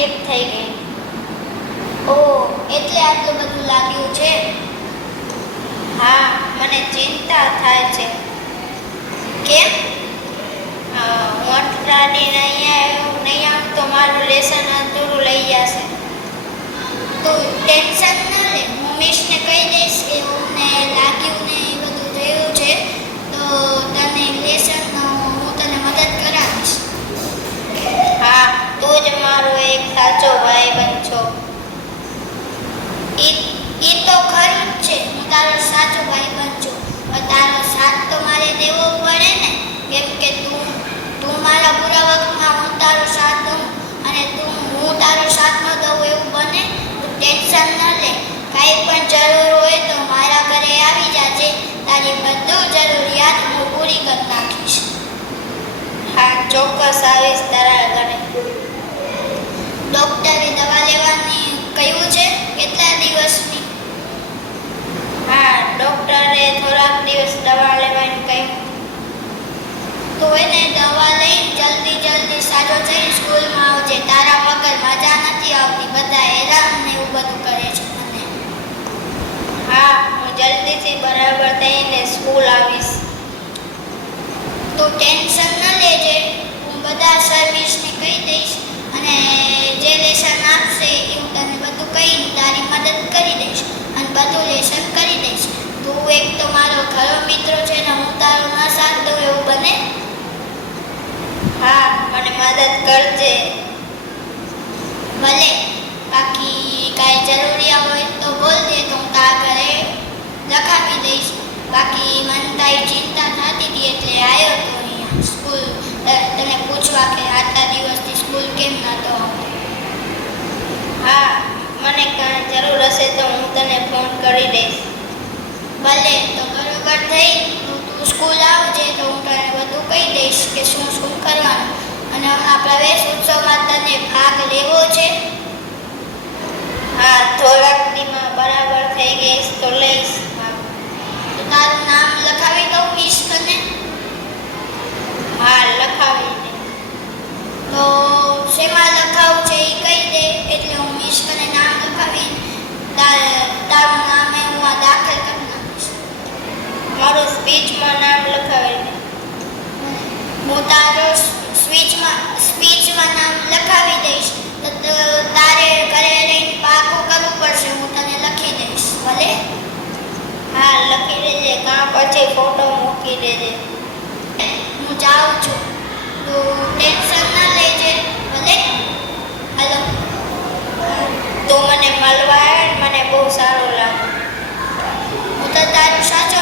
Slip થઈ ગઈ. ઓ, એટલે આટલું બધું લાગ્યું છે? હા, મને ચિંતા થાય છે. કેમ? હું અઠવાડિયે નહીં આવું તો મારું લેસન અધૂરું લઈ જશે. તો ટેન્શન ન લે, હું મિસને કહી દઈશ કે મને લાગ્યું ને એ બધું થયું છે, તો તને લેસન હું તને મદદ કરાવીશ. હા, તું જ મારો એક સાચો ભાઈ બનશો. એ તો ખરું જ છે, હું તારો સાચો ભાઈ બનજો. પણ તારો સાથ તો મારે દેવો પડે ને, કેમ કે તું મારા બુરા વખતમાં હું તારો સાથ દઉં અને હું તારો સાથ ન દઉં એવું બને. તું ટેન્શન ન લે, કાંઈ પણ જરૂર હોય તો મારા ઘરે આવી જાજે. તારી બધું જરૂરિયાત હું પૂરી કરી નાખીશ. હા, ચોક્કસ આવીશ તારા ઘરે. ડૉક્ટરે દવા લેવાની કહ્યું છે? કેટલા દિવસની? હા, ડૉક્ટરે થોડાક દિવસ દવા લેવાની કહ્યું. તો એને દવા લઈ જલ્દી સાજો થઈ સ્કૂલમાં આવજે. તારા વગર મજા નથી આવતી, બધા હેરાન ને એવું બધું કરે છે મને. હા, હું જલ્દીથી બરાબર થઈને સ્કૂલ આવીશ. તો ટેન્શન ન લેજે, હું બધા સર્વિસને કહી દઈશ અને જે લેસન આપશે એ હું તને બધું કહીને તારી મદદ કરી દઈશ અને બધું લેસન કરી દઈશ. તું એક તો મારો ખરો મિત્ર છે ને હું તારો ન સાથ દઉં એવું બને? હા, મને મદદ કરજે. ભલે, બાકી કાંઈ જરૂરિયાત હોય તો બોલજે, તો હું તારા ઘરે લખાવી દઈશ. બાકી મને તારી ચિંતા થતી હતી એટલે આવ્યો તો અહીંયા સ્કૂલ તને પૂછવા કે આટલા દિવસથી સ્કૂલ કેમ નહોતો આવતો. હા, મને કાંઈ જરૂર હશે તો હું તને ફોન કરી દઈશ. ભલે, તો બરોબર થઈ. તું સ્કૂલ આવજે તો હું તને બધું કહી દઈશ કે શું કરવાનું. અને હમણાં પ્રવેશ ઉત્સવમાં તને ભાગ લેવો છે? હા, થોડાક દીમાં બરાબર થઈ ગઈશ તો લઈશ. તો તારું નામ લખાવી દઉં મિસ તને? હા, લખાવી દે. તો શેમાં લખાવું છે એ કહી દે એટલે હું મિસ તને નામ લખાવી તારું નામ હું આ દાખલ કરી નાખીશ. મારું સ્પીચમાં નામ લખાવી દે. હું તારો સ્પીચમાં નામ લખાવી દઈશ તો તારે ઘરે રહીને પાકું કરવું પડશે. હું તને લખી દઈશ. ભલે? હા, લખી દેજે, કાં પછી ફોટો મૂકી દેજે. હું જાઉં છું, તો ટેન્શન ના લેજે. ભલે? હલો, તું મને મળવા આવે મને બહુ સારું લાગે. હું તો તારો સાચો